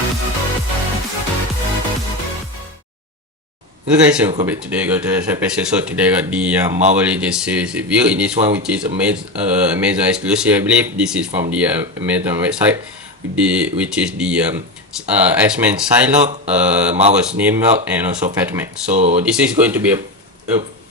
Hello guys, welcome back. Today I got a special. So today I got the Marvel Legends series review. In this one, which is Amazon exclusive, I believe this is from the Amazon website, which is the X-Men Pyslock, Marvel's Nimrod, and also Fantomex. So this is going to be a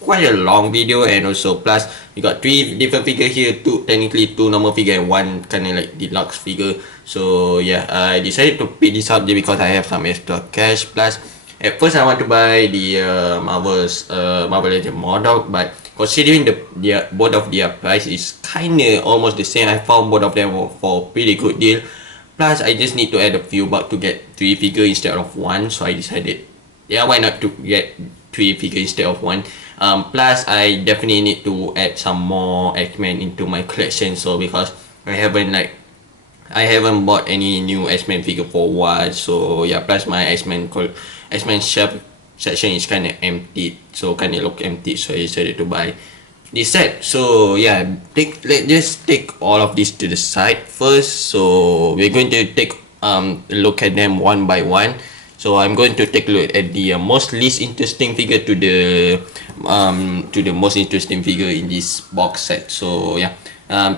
quite a long video, and also plus we got 3 different figures here, technically 2 normal figure and 1 kind of like deluxe figure. So yeah, I decided to pick this up because I have some extra cash. Plus, at first I want to buy the Marvel Legends model, but considering both of their price is kinda almost the same, I found both of them for pretty good deal. Plus I just need to add a few bucks to get 3 figure instead of 1, so I decided, yeah, why not to get 3 figure instead of 1. Plus I definitely need to add some more X-Men into my collection, so because I haven't bought any new X-Men figure for a while. So yeah, plus my X-Men shelf section is kind of empty, so kind of look empty, so I decided to buy this set. So yeah, let's just take all of this to the side first. So we're going to take a look at them one by one. So I'm going to take a look at the least interesting figure to the most interesting figure in this box set. So yeah,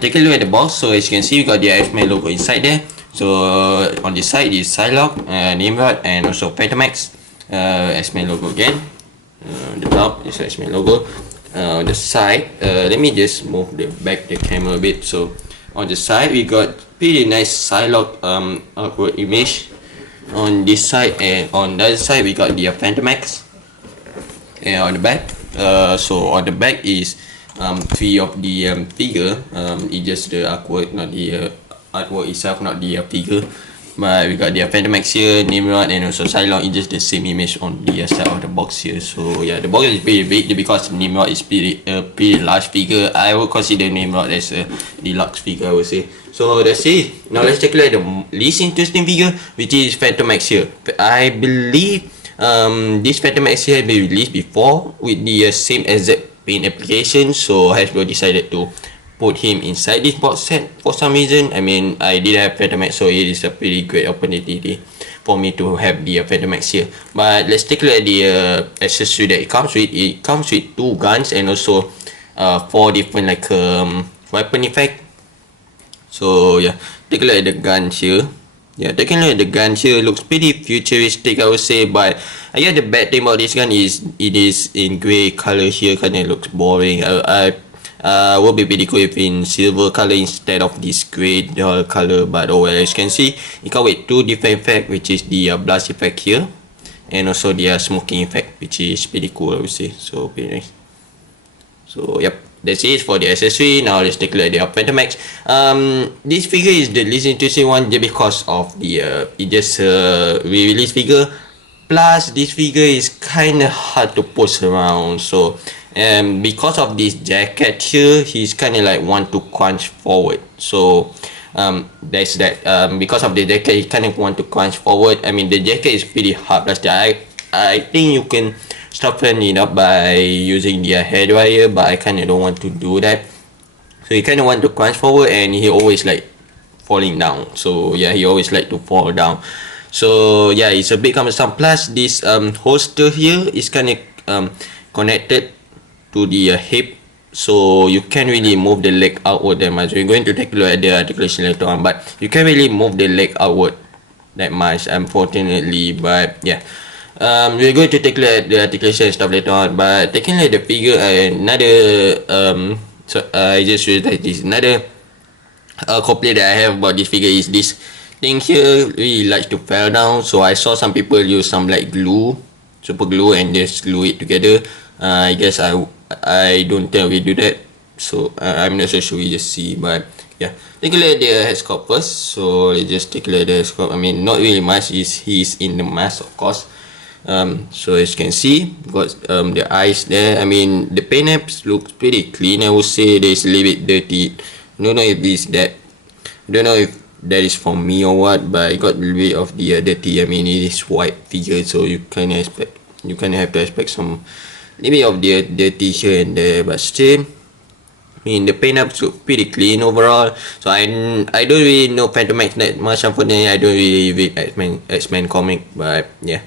take a look at the box. So as you can see, we got the X-Men logo inside there. So on the side is Pyslock, Nimrod, and also Fantomex. X-Men logo again. The top is X-Men logo. On the side, let me just move the camera a bit. So on the side, we got pretty nice Pyslock artwork image on this side, and on the other side we got the Fantomex. And on the back, so on the back is 3 of the figure. It's just the artwork, not the artwork itself, not the figure. But we got the Fantomex here, Nimrod, and also Pyslock. It's just the same image on the side of the box here. So yeah, the box is pretty big because Nimrod is pretty large figure. I would consider Nimrod as a deluxe figure, I would say. So that's it. Now let's take a look at the least interesting figure, which is Fantomex here. I believe this Fantomex here has been released before with the same exact paint application. So Hasbro decided to put him inside this box set for some reason. I mean, I did have Fantomex, so it is a pretty great opportunity for me to have the Fantomex here. But let's take a look at the accessory that it comes with. It comes with 2 guns and also 4 different like weapon effect. So yeah, take a look at the guns here. Yeah, taking a look at the gun here, looks pretty futuristic, I would say. But I guess the bad thing about this gun is it is in grey color here, kind of looks boring. Would be pretty cool if in silver color instead of this grey dull color. But oh well, as you can see, it comes with 2 different effects, which is the blast effect here, and also the smoking effect, which is pretty cool, I would say. So pretty nice. So yep, that's it for the accessory. Now let's take a look at the Fantomex. This figure is the least interesting one just because of the it just re-release figure. Plus this figure is kind of hard to push around. So because of this jacket here, he's kind of like want to crunch forward. So that's that. Because of the jacket, he kind of want to crunch forward. I mean, the jacket is pretty hard. Plus I think you can soften it up by using the hairdryer, but I kind of don't want to do that. So he kind of want to crunch forward, and he always like falling down. So yeah, he always like to fall down. So yeah, it's a bit cumbersome. Plus this holster here is kind of connected to the hip, so you can't really move the leg outward that much. We're going to take a look at the articulation later on, but you can't really move the leg outward that much, unfortunately. But yeah, we're going to take a look at the articulation and stuff later on. But taking a look at the figure, another so I just realized this another complaint that I have about this figure is this thing here really likes to fall down. So I saw some people use some like glue, super glue, and just glue it together. I guess I don't think we do that, so I'm not so sure. We just see. But yeah, take a look at the head sculpt first. So let's just take a look at the head sculpt. I mean, not really much. He's in the mask, of course. So as you can see, got the eyes there. I mean, the paint apps looks pretty clean, I would say. There's a little bit dirty. Don't know if that is for me or what, but I got a little bit of the dirty. I mean, it is white figure, so you kind of have to expect some little bit of the dirty here and there. But still, mean, the paint-ups look pretty clean overall. So I don't really know Fantomex that much. Unfortunately, I don't really read X-Men comic, but yeah.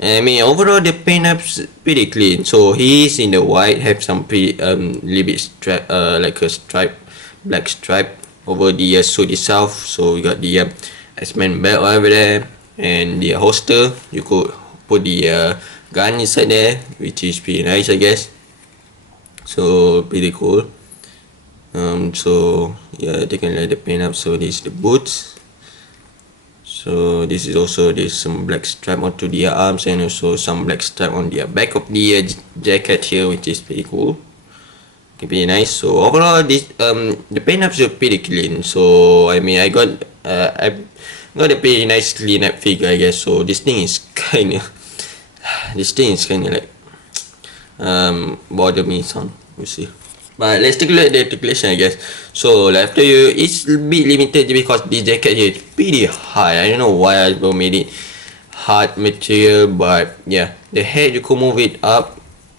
I mean, overall the paint-ups pretty clean. So he's in the white, have some pretty little bit stripe, like a stripe, black stripe over the suit itself. So we got the X-Men belt over there, and the holster. You could put the gun inside there, which is pretty nice, I guess. So pretty cool. So yeah, they can let the paint up. So this is the boots. So this is also, there's some black stripe onto the arms, and also some black stripe on the back of the jacket here, which is pretty cool. Pretty nice. So overall, this the paint ups are pretty clean. So I mean, I got a pretty nice clean up figure, I guess. So this thing is kind of like bother me some. We'll see. But let's take a look at the articulation, I guess. So like after you, it's a bit limited because this jacket here is pretty hard. I don't know why I made it hard material, but yeah, the head you could move it up.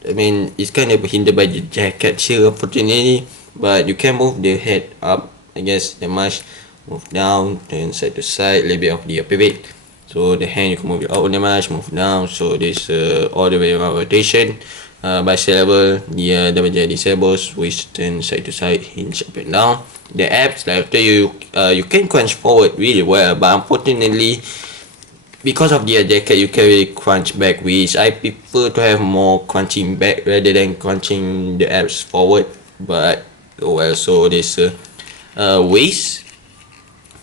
I mean, it's kind of hindered by the jacket here, unfortunately, but you can move the head up, I guess. The much move down, turn side to side, a little bit of the pivot. So the hand you can move it up on the mash, move down. So this all the way around rotation. By level, the double jet disables, which turn side to side, hinge up and down. The abs, like after you can crunch forward really well, but unfortunately, because of the jacket, you can really crunch back, which I prefer to have more crunching back rather than crunching the abs forward. But oh well. So this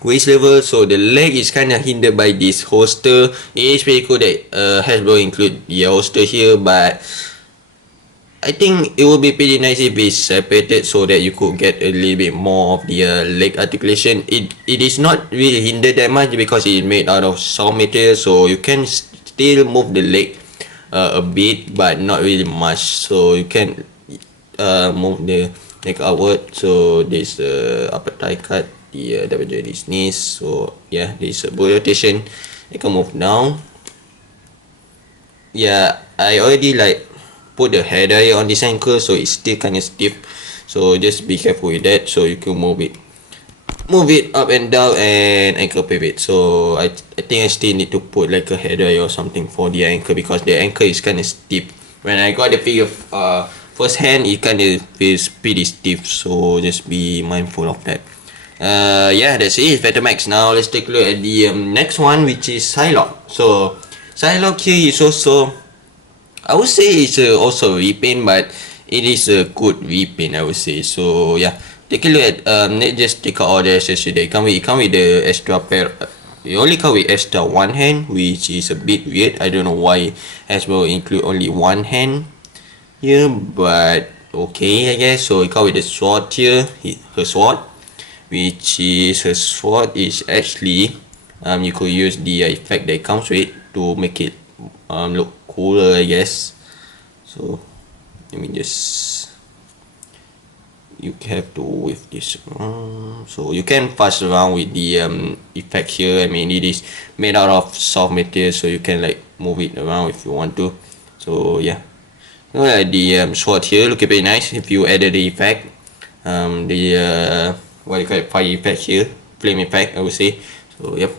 waist level, so the leg is kind of hindered by this holster. It is pretty cool that Hasbro include the holster here, but I think it would be pretty nice if it's separated so that you could get a little bit more of the leg articulation. It is not really hindered that much because it is made out of soft material, so you can still move the leg a bit, but not really much. So you can move the leg outward. So this upper thigh cut, the WJD's knees. So yeah, this boot rotation. You can move down. Yeah, I already like put the header on this ankle, so it's still kind of stiff. So just be careful with that. So you can move it up and down, and ankle pivot. So I think I still need to put like a header or something for the ankle because the ankle is kind of stiff. When I got the figure first hand, it kind of feels pretty stiff. So just be mindful of that. Yeah, that's it. Fantomex. Now let's take a look at the next one, which is Pyslock. So Pyslock here is also, I would say it's also repaint, but it is a good repaint, I would say. So yeah, take a look at let's just take out all the accessories. It come with the extra pair. It only come with extra one hand, which is a bit weird. I don't know why Hasbro include only one hand here, but okay, I guess. So it come with the sword here, her sword, which is her sword is actually you could use the effect that it comes with to make it look cooler, I guess. So let me just, you have to with this so you can pass around with the effect here. I mean, it is made out of soft material, so you can like move it around if you want to. So yeah, the sword here look pretty nice if you added the effect, the what you call it, fire effect here, flame effect, I would say. So yep,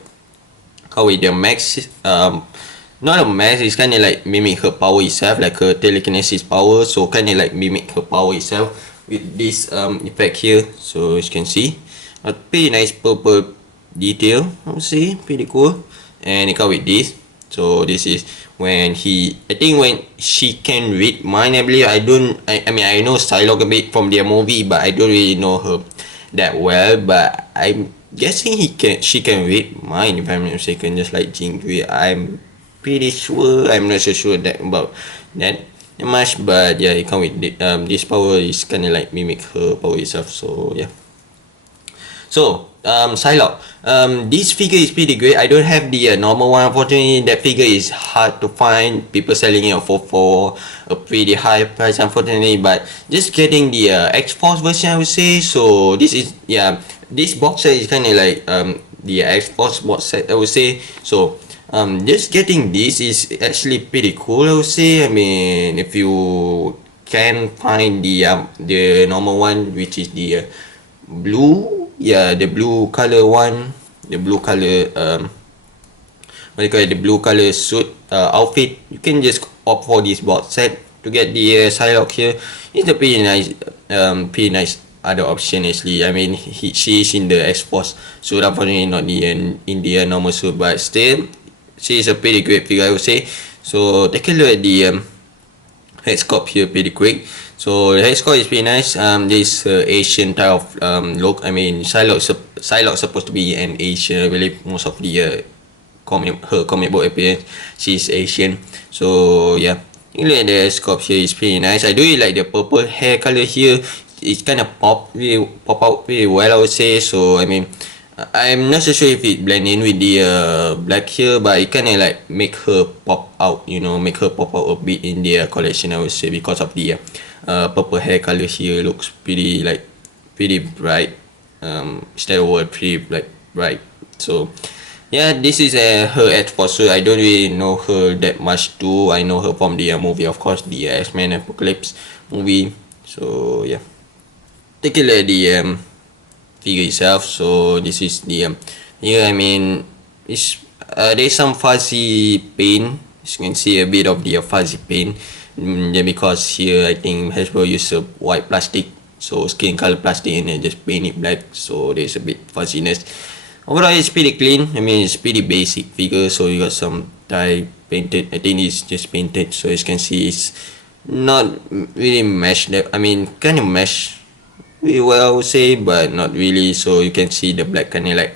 how with the max, not a max, it's kind of like mimic her power itself, like her telekinesis power. So kind of like mimic her power itself with this effect here. So as you can see, a pretty nice purple detail, I would say, pretty cool. And it comes with this. So this is when I think when she can read mind, I believe. I mean, I know Pyslock a bit from their movie, but I don't really know her that well. But I'm guessing she can read mind, if I'm not mistaken, just like Jingui. I'm pretty sure. I'm not so sure about that much, but yeah, it comes with this power is kind of like mimic her power itself. So yeah. So Pyslock, this figure is pretty great. I don't have the normal one, unfortunately. That figure is hard to find. People selling it for a pretty high price, unfortunately. But just getting the X-Force version, I would say. So this is, yeah, this box set is kind of like the X-Force box set, I would say. So just getting this is actually pretty cool, I would say. I mean, if you can find the normal one, which is the blue, the blue color one, the blue color what do you call it, the blue color suit outfit, you can just opt for this box set to get the Pyslock here. It's a pretty nice other option actually. I mean, she is in the X-Force suit, unfortunately not in the normal suit, but still she is a pretty great figure, I would say. So take a look at the head sculpt here pretty quick. So the head sculpt is pretty nice. This Asian type of look. I mean, Pyslock supposed to be an Asian. I believe most of the her comic book appearance, she's Asian. So yeah, you look at the sculpt here, is pretty nice. I do really like the purple hair color here. It's kind of pop out pretty well, I would say. So I mean, I'm not so sure if it blend in with the black here, but it kind of like make her pop out, make her pop out a bit in the collection, I would say, because of the purple hair color here. Looks pretty bright. Is that a word? Pretty bright. So yeah, this is her X-Force suit. I don't really know her that much too. I know her from the movie, of course, the X-Men Apocalypse movie. So yeah, take a look at the figure itself. So this is the here. I mean, there's some fuzzy paint. As you can see, a bit of the fuzzy paint. Because here I think Hasbro used a white plastic, so skin color plastic, and then just paint it black. So there's a bit fuzziness. Overall, it's pretty clean. I mean, it's pretty basic figure. So you got some dye painted. I think it's just painted. So as you can see, it's not really meshed. I mean, kind of meshed pretty well, I would say, but not really. So you can see the black kind of like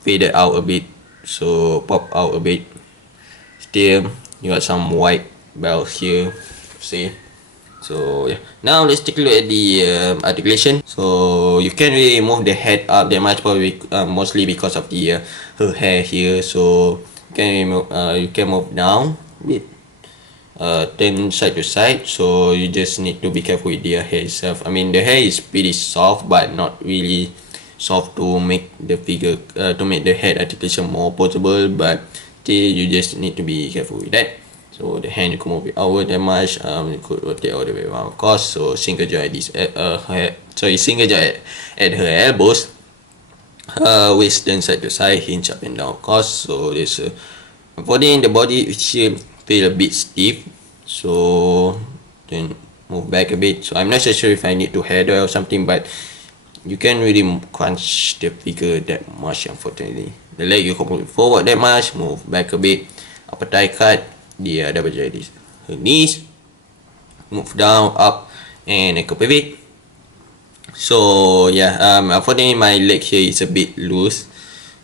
faded out a bit. So pop out a bit. Still, you got some white belts here. See. So yeah, now let's take a look at the articulation. So you can't really move the head up that much, probably mostly because of the her hair here. So you can move down a bit, turn side to side. So you just need to be careful with the hair itself. I mean, the hair is pretty soft, but not really soft to make the figure to make the head articulation more portable. But still, you just need to be careful with that. So the hand, you can move it outward that much. You could rotate all the way around, of course. So single joint single joint at her elbows. Waist turn side to side, hinge up and down, of course. So there's in the body, which feel a bit stiff. So then move back a bit. So I'm not so sure if I need to header or something, but you can't really crunch the figure that much, unfortunately. The leg, you can move forward that much, move back a bit. Upper thigh cut. The double joint, her knees, move down, up, and ankle pivot. So yeah, unfortunately my leg here is a bit loose.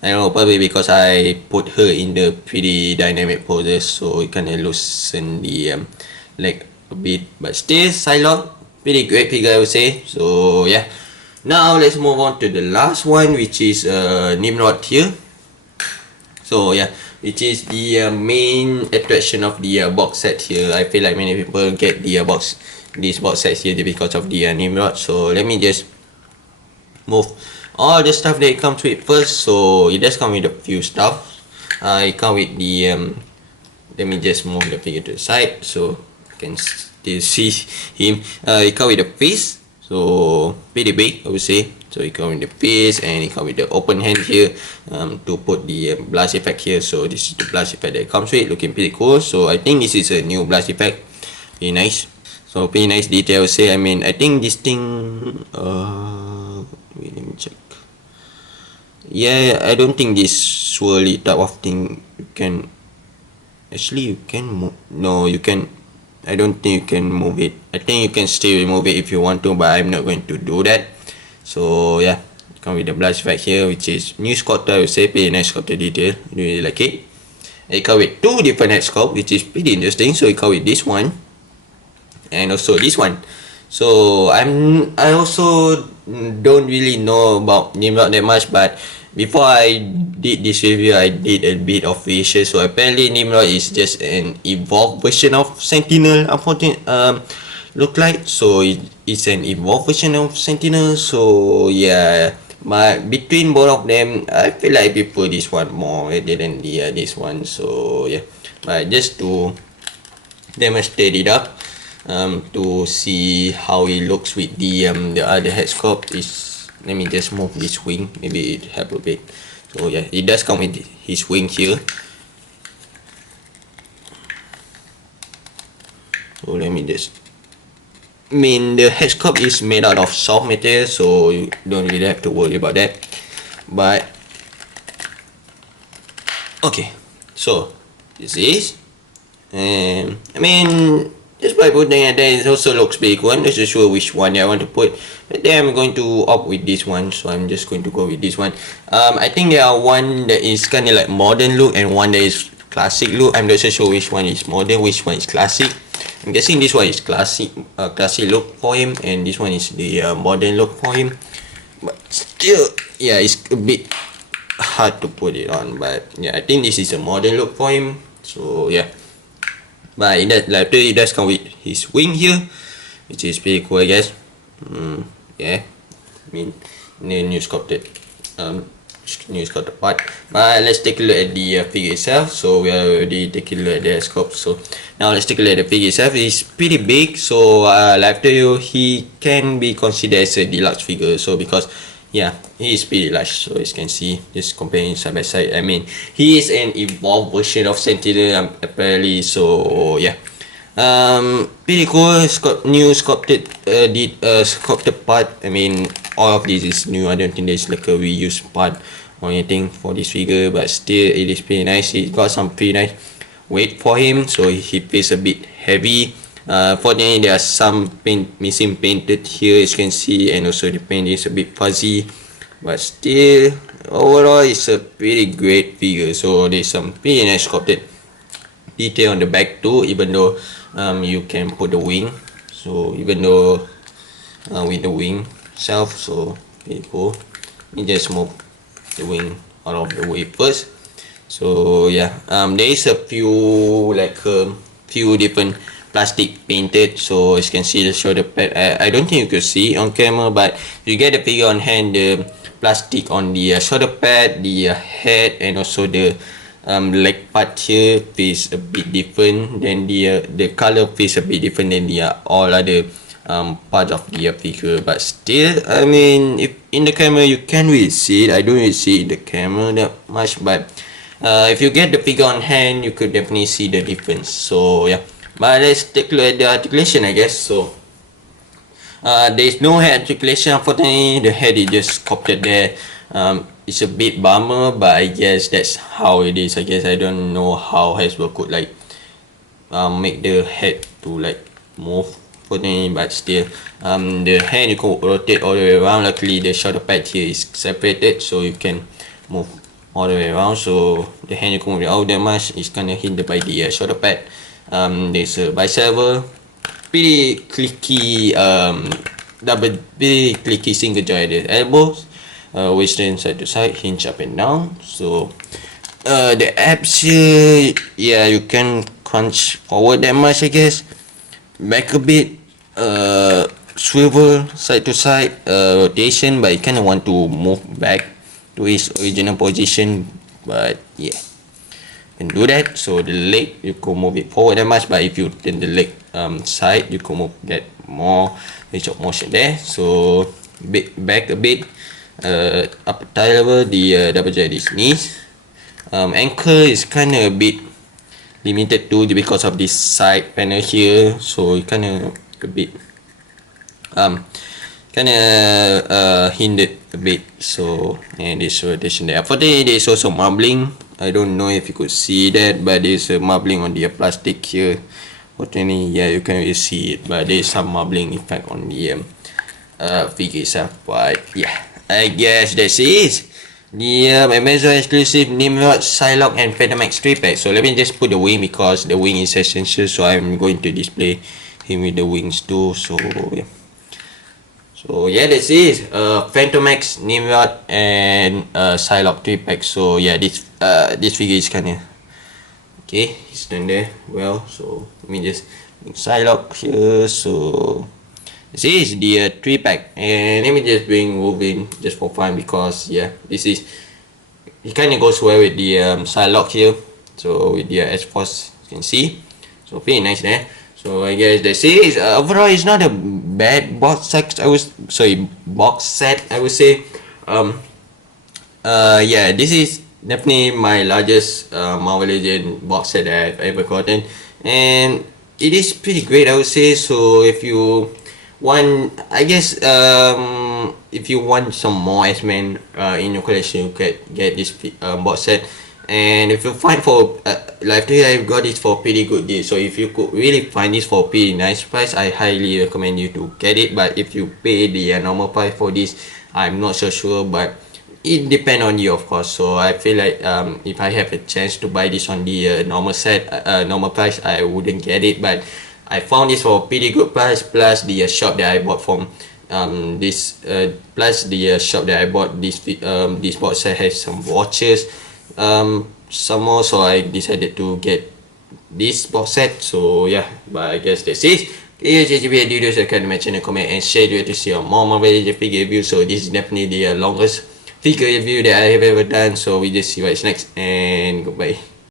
I don't know, probably because I put her in the pretty dynamic poses, so it kind of loosen the leg a bit. But still, Pyslock, pretty great figure, I would say. So yeah, now let's move on to the last one, which is Nimrod here. So yeah, which is the main attraction of the box set here. I feel like many people get the this box set here because of the Nimrod. So let me just move all the stuff that it comes with first. So it does come with a few stuff. It comes with the let me just move the figure to the side so you can still see him. It comes with a face, so pretty big, I would say. So it comes with the face, and it comes with the open hand here to put the blast effect here. So this is the blast effect that it comes with, looking pretty cool. So I think this is a new blast effect, pretty nice. So pretty nice detail, I would say. I mean, I think this thing wait, let me check. Yeah, I don't think this swirly type of thing you can actually, you can move. No, you can. I don't think you can move it. I think you can still remove it if you want to, but I'm not going to do that. So yeah, come with the blast effect here, which is new sculptor, I would say. Pretty nice sculptor detail, I really like it. It comes with two different head sculpt, which is pretty interesting. So it comes with this one and also this one. So I also don't really know about Nimrod that much, but before I did this review, I did a bit of research. So apparently Nimrod is just an evolved version of Sentinel, unfortunately, look like. So it's an evolved version of Sentinel. So yeah, but between both of them, I feel like I prefer this one more rather than this one. So yeah, but just to demonstrate it up, to see how it looks with the other head sculpt. Is let me just move this wing, maybe it help a bit. So yeah, it does come with his wing here. So let me just, I mean, the head sculpt is made out of soft material, so you don't really have to worry about that. But okay, so this is, and I mean, just by putting it there, it also looks big. I'm not so sure which one I want to put, but then I'm going to opt with this one, so I'm just going to go with this one. I think there are one that is kind of like modern look and one that is classic look. I'm not so sure which one is modern, which one is classic. I'm guessing this one is classic look for him, and this one is the modern look for him. But still, yeah, it's a bit hard to put it on. But yeah, I think this is a modern look for him. So yeah, but in that like it does come with his wing here, which is pretty cool, I guess. Yeah, I mean, new sculpted part. But let's take a look at the figure itself. So we are already taking a look at the sculpt. So now let's take a look at the figure itself. It's pretty big. So like I told you, he can be considered as a deluxe figure. So because yeah, he is pretty large. So as you can see, just comparing side by side. I mean, he is an evolved version of Sentinel apparently. So yeah. Pretty cool. New sculpted sculpted part. I mean, all of this is new. I don't think there's like a reused part or anything for this figure, but still it is pretty nice. It got some pretty nice weight for him, so he feels a bit heavy. Fortunately, there are some paint missing painted here, as you can see, and also the paint is a bit fuzzy, but still overall it's a pretty great figure. So there's some pretty nice sculpted detail on the back too, even though you can put the wing, so even though with the wing itself, so pretty cool. You just move the wing out of the way first. So yeah, there is a few few different plastic painted. So as you can see the shoulder pad, I don't think you could see on camera, but you get the figure on hand, the plastic on the shoulder pad, the head, and also the leg part here feels a bit different than the color feels a bit different than the all other part of the figure. But still, I mean, if in the camera you can really see it. I don't really see the camera that much, but if you get the figure on hand, you could definitely see the difference. So yeah, but let's take a look at the articulation, I guess. So there's no head articulation, unfortunately. The head is just sculpted there. It's a bit bummer, but I guess that's how it is. I guess I don't know how Hasbro could like make the head to like move, but still the hand you can rotate all the way around. Luckily the shoulder pad here is separated, so you can move all the way around. So the hand you can move out that much is kind of hindered by the shoulder pad. There's a bicycle, pretty clicky pretty clicky single joint at the elbows, waist turn side to side, hinge up and down. So the abs here, yeah, you can crunch forward that much, I guess, back a bit, swivel side to side, rotation, but you kind of want to move back to its original position. But yeah, you can do that. So the leg, you can move it forward that much, but if you turn the leg side, you can move that more range of motion there. So back a bit, upper thigh level, the double joint is knees. Ankle is kind of a bit limited too because of this side panel here, so it kind of a bit hindered a bit. So, and this rotation there. For there is also marbling. I don't know if you could see that, but there's a marbling on the plastic here. Fortunately, yeah, you can't really see it, but there's some marbling effect on the figure itself. But yeah, I guess that's it. The Amazon exclusive Nimrod, Pyslock, and Fantomex 3-pack. So let me just put the wing because the wing is essential. So I'm going to display him with the wings too. So yeah. So yeah, that's it. Fantomex, Nimrod, and Pyslock 3-pack. So yeah, this figure is kind of okay. It's done there well. So let me just make Pyslock here. So this is the 3-pack, and let me just bring Wolverine just for fun because yeah, this is, it kind of goes well with the Pyslock here. So with the S-Force, you can see, so pretty nice there. So I guess that's it. Overall, it's not a bad box set. I would say. Um, yeah, this is definitely my largest Marvel Legend box set that I've ever gotten, and it is pretty great, I would say. So if you want, I guess, if you want some more X-Men in your collection, you can get this box set. And if you find for Live 3, I've got it for pretty good deal. So if you could really find this for pretty nice price, I highly recommend you to get it. But if you pay the normal price for this, I'm not so sure, but it depends on you, of course. So I feel like if I have a chance to buy this on the normal price, I wouldn't get it. But I found this for a pretty good price, plus the shop that I bought from plus the shop that I bought this box set has some watches, some more. So I decided to get this box set. So yeah, but I guess that's it. If you enjoyed the video, subscribe to my channel, comment and share to see more Marvel Legends figure review. So this is definitely the longest figure review that I have ever done. So we just see what's next, and goodbye.